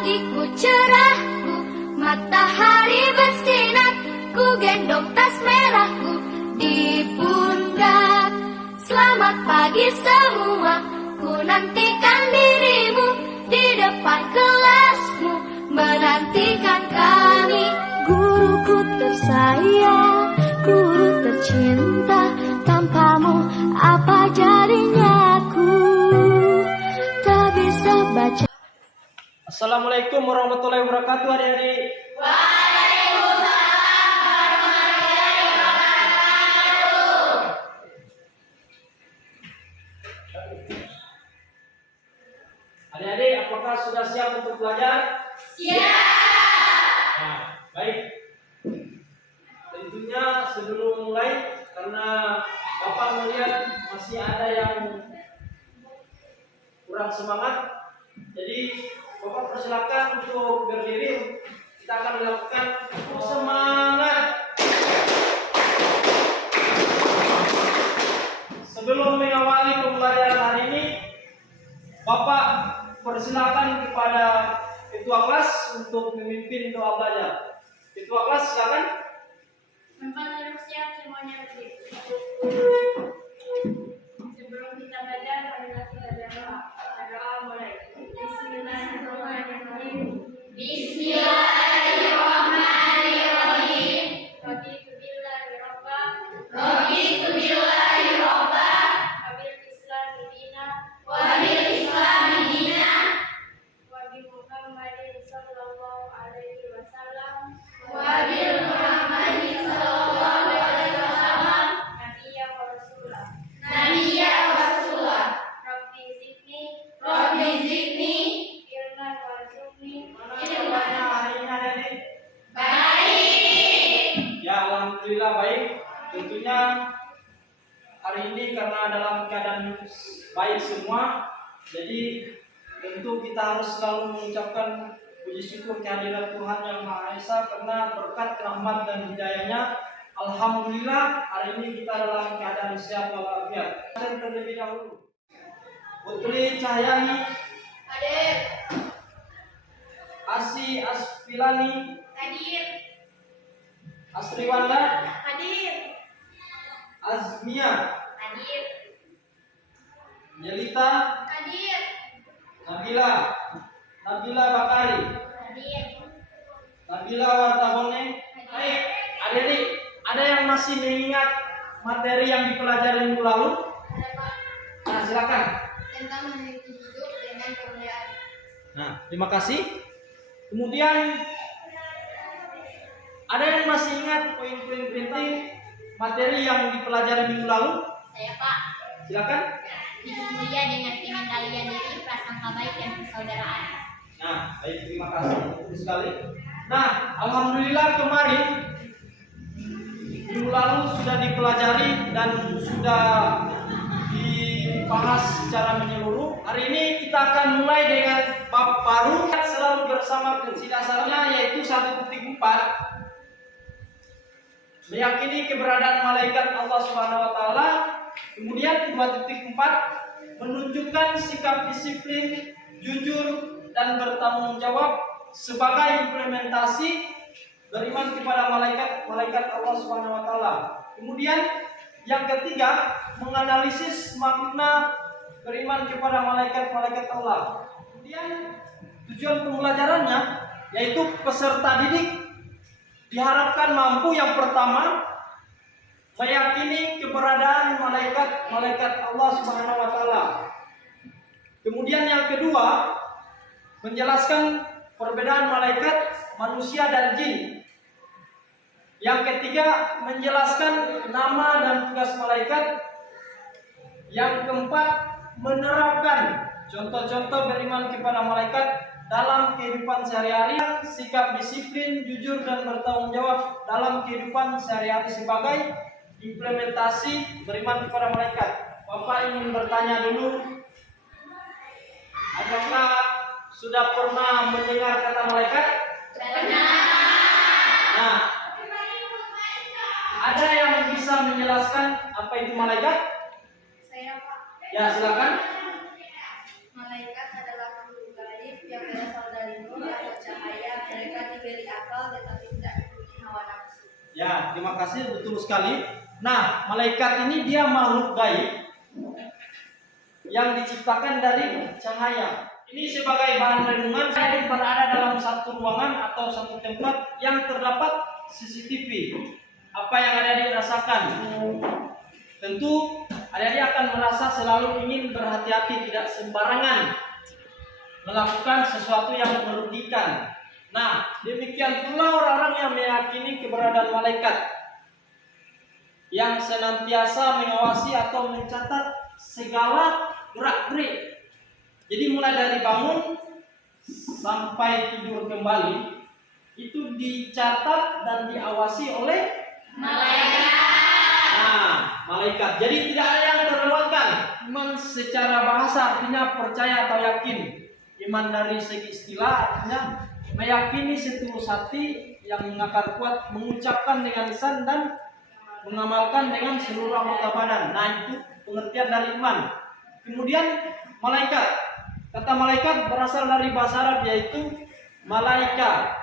pagiku cerahku, matahari bersinar, ku gendong tas merahku di pundak. Selamat pagi semua, ku nantikan dirimu di depan kelasmu, menantikan kami. Guruku tersayang, guru tercinta, tanpamu apa jadinya aku tak bisa baca. Assalamualaikum warahmatullahi wabarakatuh, adik-adik. Waalaikumsalam warahmatullahi wabarakatuh. Adik-adik, apakah sudah siap untuk belajar? Siap. Nah, baik. Tentunya sebelum mulai, karena Bapak melihat masih ada yang kurang semangat, jadi Bapak persilakan untuk berdiri. Kita akan melakukan semangat. Sebelum mengawali pembelajaran hari ini, Bapak persilakan kepada ketua kelas untuk memimpin doa belajar. Ketua kelas silakan. Tempat duduk siap, semuanya berdiri. Sebelum kita belajar, marilah kita berdoa. Berdoa mulai. Bismillahirrahmanirrahim. Bismillahirrahmanirrahim. Raditu billahi robba. Raditu billahi robba. Wabil islami dina. Wabil islami dina. Wabil Muhammadin sallallahu alaihi wasallam. Wabil Muhammadin sallallahu alaihi wasallam. Nabiyya wa rasulah. Nabiyya wa rasulah. Rabbi zidni. Rabbi zidni. Ilman warzuqni. Mana jawabannya hari ini, adik-adik? Baik. Ya, alhamdulillah baik. Tentunya hari ini karena dalam keadaan baik semua, jadi tentu kita harus selalu mengucapkan puji syukur kehadirat Tuhan Yang Maha Esa, karena berkat rahmat dan hidayahnya, alhamdulillah hari ini kita dalam keadaan sehat walafiat. Dan terlebih dahulu, Putri Cahyani, Hadir. Asi Asfilani, Hadir. Asriwanda, Hadir. Azmia, Hadir. Jelita, Hadir. Nabila, Nabila Bakari, Hadir. Nabila Wartabone. Baik, adik-adik, ada yang masih mengingat materi yang dipelajari minggu lalu? Ada Pak. Nah, silakan. Tentang meneliti hidup dengan kemuliaan. Nah, terima kasih. Kemudian ada yang masih ingat poin-poin penting materi yang dipelajari minggu lalu? Saya Pak. Silakan. Hidup mulia dengan pengendalian diri, prasangka baik dan persaudaraan. Nah, baik, terima kasih. Bagus sekali. Nah, alhamdulillah kemarin minggu lalu sudah dipelajari dan sudah dibahas secara menyeluruh. Hari ini kita akan mulai dengan bab baru, selalu bersama prinsip dasarnya, yaitu 1.4, meyakini keberadaan malaikat Allah Subhanahu wa taala. Kemudian 2.4, menunjukkan sikap disiplin, jujur dan bertanggung jawab sebagai implementasi beriman kepada malaikat Allah Subhanahu wa taala. Kemudian yang ketiga, menganalisis makna beriman kepada malaikat Allah. Kemudian tujuan pembelajarannya yaitu peserta didik diharapkan mampu, yang pertama, meyakini keberadaan malaikat Allah Subhanahu wa taala. Kemudian yang kedua, menjelaskan perbedaan malaikat manusia dan jin. Yang ketiga, menjelaskan nama dan tugas malaikat. Yang keempat, menerapkan contoh-contoh beriman kepada malaikat dalam kehidupan sehari-hari, sikap disiplin, jujur dan bertanggung jawab dalam kehidupan sehari-hari sebagai implementasi beriman kepada malaikat. Bapak ingin bertanya dulu, apakah sudah pernah mendengar kata malaikat? Pernah. Nah, ada yang bisa menjelaskan apa itu malaikat? Saya Pak. Ya, silakan. Malaikat adalah makhluk gaib yang berasal dari nur diberi akal tetapi tidak diberi hawa nafsu. Ya, terima kasih, betul sekali. Nah, malaikat ini dia makhluk gaib yang diciptakan dari cahaya. Ini sebagai bahan renungan, saya berada dalam satu ruangan atau satu tempat yang terdapat CCTV. Apa yang adik-adik rasakan? Tentu adik-adik akan merasa selalu ingin berhati-hati, tidak sembarangan melakukan sesuatu yang merugikan. Nah, demikian pula orang-orang yang meyakini keberadaan malaikat yang senantiasa mengawasi atau mencatat segala gerak-gerik. Jadi mulai dari bangun sampai tidur kembali itu dicatat dan diawasi oleh Malaikat. Nah, malaikat. Jadi tidak ada yang terlewatkan. Iman secara bahasa artinya percaya atau yakin. Iman dari segi istilah artinya meyakini setulus hati yang akan kuat mengucapkan dengan lisan dan mengamalkan dengan seluruh anggota badan. Nah, itu pengertian dari iman. Kemudian malaikat. Kata malaikat berasal dari bahasa Arab yaitu malaika,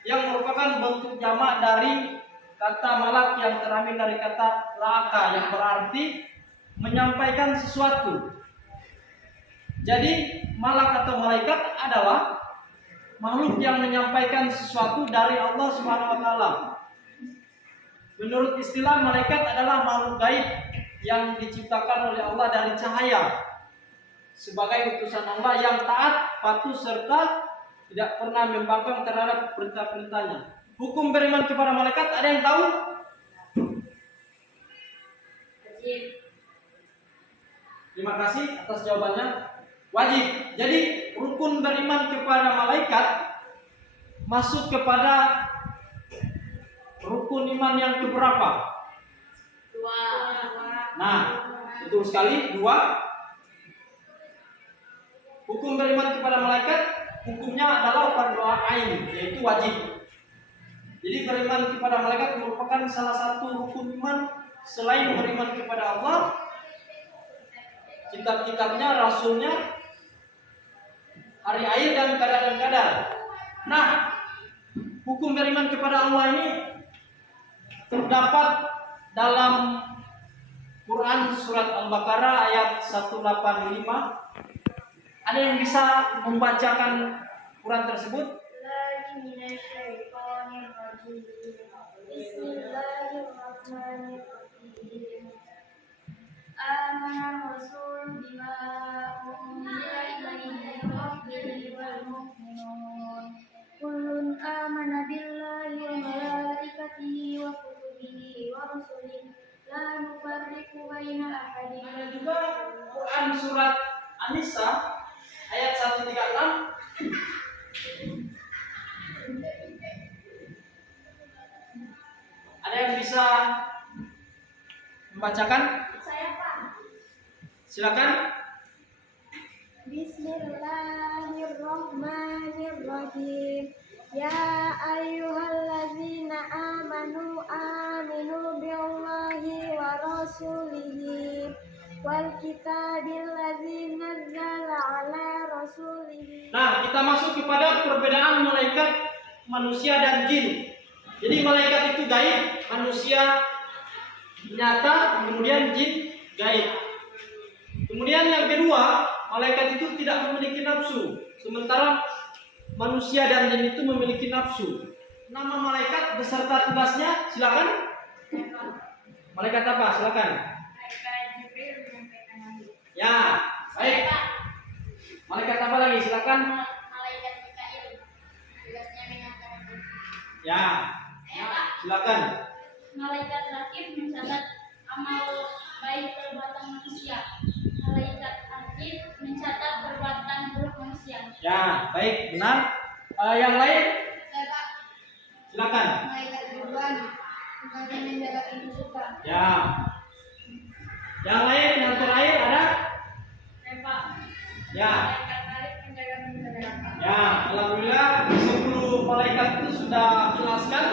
yang merupakan bentuk jamak dari kata malak yang terambil dari kata laka yang berarti menyampaikan sesuatu. Jadi malak atau malaikat adalah makhluk yang menyampaikan sesuatu dari Allah Subhanahu wa taala. Menurut istilah, malaikat adalah makhluk gaib yang diciptakan oleh Allah dari cahaya sebagai utusan Allah yang taat, patuh serta tidak pernah membangkang terhadap perintah-perintahnya. Hukum beriman kepada malaikat ada yang tahu? Terima kasih atas jawabannya. Wajib. Jadi rukun beriman kepada malaikat masuk kepada rukun iman yang keberapa? 2. Nah, betul sekali, 2. Hukum beriman kepada malaikat hukumnya adalah fardu ain, yaitu wajib. Jadi beriman kepada malaikat merupakan salah satu rukun iman selain beriman kepada Allah, kitab-kitabnya, rasulnya, hari akhir dan kadar-kadar. Nah, hukum beriman kepada Allah ini terdapat dalam Quran surat Al-Baqarah ayat 185. Ada yang bisa membacakan Quran tersebut? Bismillahirrahmanirrahim. Amana rasul bima unzila ilaihi min rabbihi wal mu'minun. Kullun amana billahi wa malaikatihi wa kutubihi wa rusulihi la nufarriqu baina ahadin. Ada juga Quran surat An-Nisa ayat 136. Ada yang bisa membacakan? Saya Pak. Silakan. Bismillahirrahmanirrahim. Ya ayyuhalladzina amanu aminu billahi wa rasulihi wal kitabil ladzi nazzala ala rasulihi. Nah, kita masuk kepada perbedaan malaikat manusia dan jin. Jadi malaikat itu gaib, manusia nyata, kemudian jin gaib. Kemudian yang kedua, malaikat itu tidak memiliki nafsu, sementara manusia dan jin itu memiliki nafsu. Nama malaikat beserta tugasnya, silakan. Malaikat apa? Silakan. Ya, baik. Malaikat apa lagi? Silakan. Malaikat Mikail. Tugasnya mengantarkan. Ya, silakan. Malaikat rakib mencatat amal baik perbuatan manusia. Malaikat atid mencatat perbuatan buruk manusia. Ya, baik, benar. Yang lain, Saya Pak. silakan. Malaikat Ridwan, tugasnya menjaga pintu surga. Ya. Yang lain, yang terakhir ada? Reva. Ya. Malaikat Malik menjaga pintu neraka. Ya, alhamdulillah 10 malaikat itu sudah jelaskan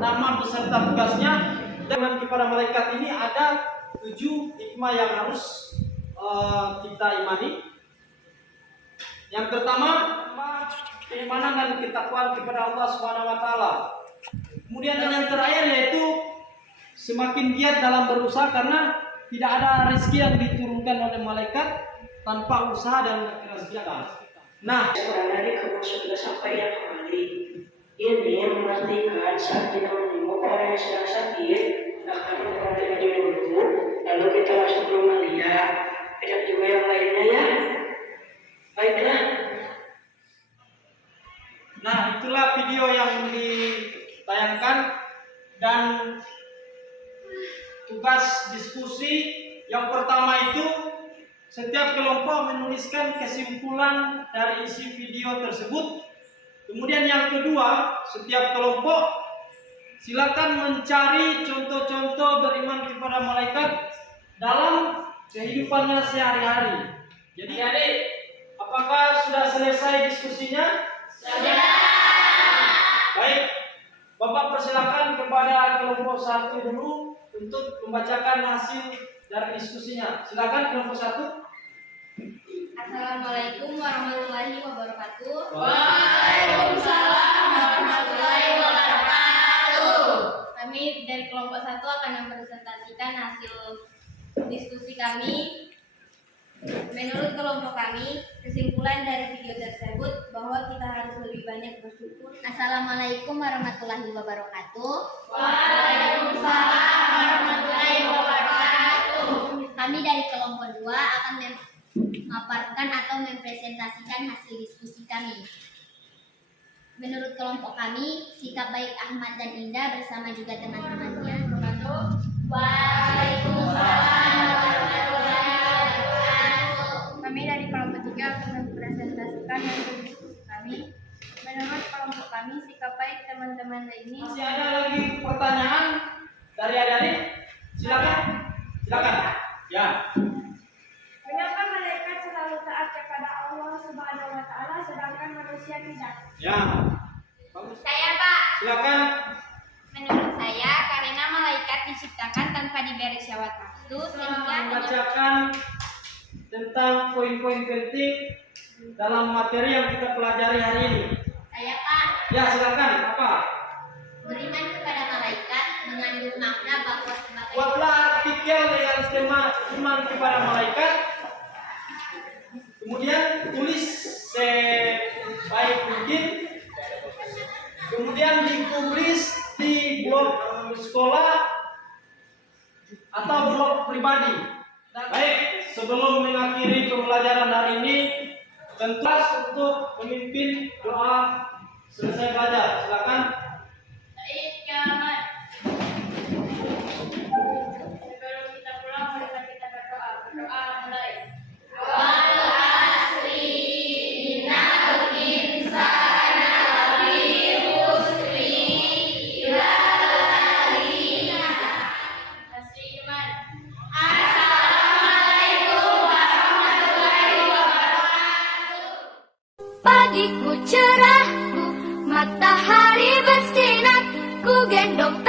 nama beserta tugasnya. Dengan kepada malaikat ini ada 7 hikmah yang harus kita imani. Yang pertama, keimanan dan ketakwaan kepada Allah Subhanahu wa taala. Kemudian yang terakhir yaitu semakin giat dalam berusaha karena tidak ada rezeki yang diturunkan oleh malaikat tanpa usaha dan keras kerja. Nah, dari kamu sudah sampai yang kembali. Ini yang memastikan saat kita menemukan orang yang sedang sakit, akan melakukan terlebih dulu, lalu kita masuk ke rumah dia. Tidak juga yang lainnya ya. Baiklah. Nah, itulah video yang ditayangkan dan tugas diskusi yang pertama itu setiap kelompok menuliskan kesimpulan dari isi video tersebut. Kemudian yang kedua, setiap kelompok silakan mencari contoh-contoh beriman kepada malaikat dalam kehidupannya sehari-hari. Jadi adik, apakah sudah selesai diskusinya? Sudah. Baik, Bapak persilakan kepada kelompok 1 dulu untuk membacakan hasil dari diskusinya. Silakan kelompok 1. Assalamualaikum warahmatullahi wabarakatuh. Waalaikumsalam warahmatullahi wabarakatuh. Kami dari kelompok 1 akan mempresentasikan hasil diskusi kami. Menurut kelompok kami, kesimpulan dari video tersebut bahwa kita harus lebih banyak bersyukur. Assalamualaikum warahmatullahi wabarakatuh. Waalaikumsalam warahmatullahi wabarakatuh. Kami dari kelompok 2 akan memaparkan atau mempresentasikan hasil diskusi kami. Menurut kelompok kami, sikap baik Ahmad dan Indah bersama juga teman-temannya. Waalaikumsalam warahmatullahi wabarakatuh. Kami dari kelompok 3 akan mempresentasikan hasil diskusi kami. Menurut kelompok kami, sikap baik teman-teman ini. Masih ada lagi pertanyaan dari adik-adik? Silakan. Silakan. Ya. Mengapa malaikat selalu taat kepada Allah Subhanahu wa taala sedangkan manusia tidak? Ya. Bagus. Saya, Pak. Silakan. Menurut saya, karena malaikat diciptakan tanpa diberi syahwat nafsu sehingga Membacakan tentang poin-poin penting dalam materi yang kita pelajari hari ini. saya, Pak, Ya, silakan. Apa? beriman kepada malaikat mengandung makna bahwa sebagai Buatlah artikel dengan tema iman kepada malaikat. Kemudian tulis sebaik mungkin. Kemudian dipublis di blog sekolah atau blog pribadi. Baik, sebelum mengakhiri pembelajaran hari ini, tentu untuk memimpin doa selesai belajar. Silakan. Sebelum kita pulang, marilah kita berdoa. Berdoa mulai. Pagiku cerah, matahari bersinar, ku gendong